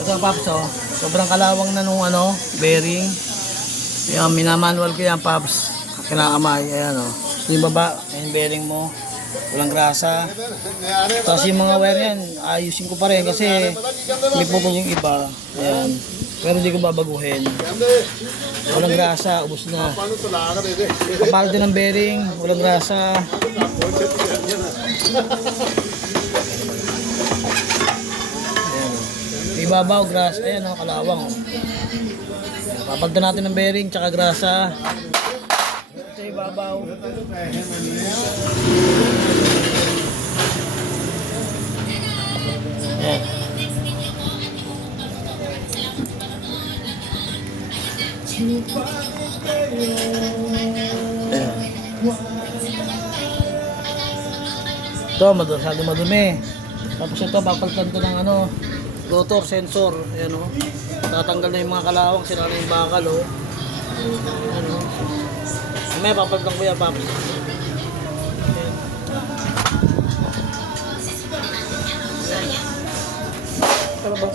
Ito Paps, oh. Sobrang kalawang na nung ano, bearing. Yan, minamanual ko yan Paps. Kinakamay, ayan oh. Yung baba, yung bearing mo. Walang grasa. Tapos yung mga wire yan, ayusin ko pa rin kasi may pupong yung iba. Ayan. Pero hindi ko babaguhin. Walang grasa, ubos na. Kapal din ng bearing, walang grasa. Ayan. Ibabaw, grasa. Ayan o, kalawang. Papalitan natin ng bearing, tsaka grasa. Sa ibabaw. Ayan. Ayan. Ito, masyado madumi. Tapos ito, papalitan ito ng ano, rotor sensor. Ayan o. Tatanggal na yung mga kalawang, sila na yung bakal o. Ayan o. May papalitan ko yan, Paps. Ayan. Tara ba?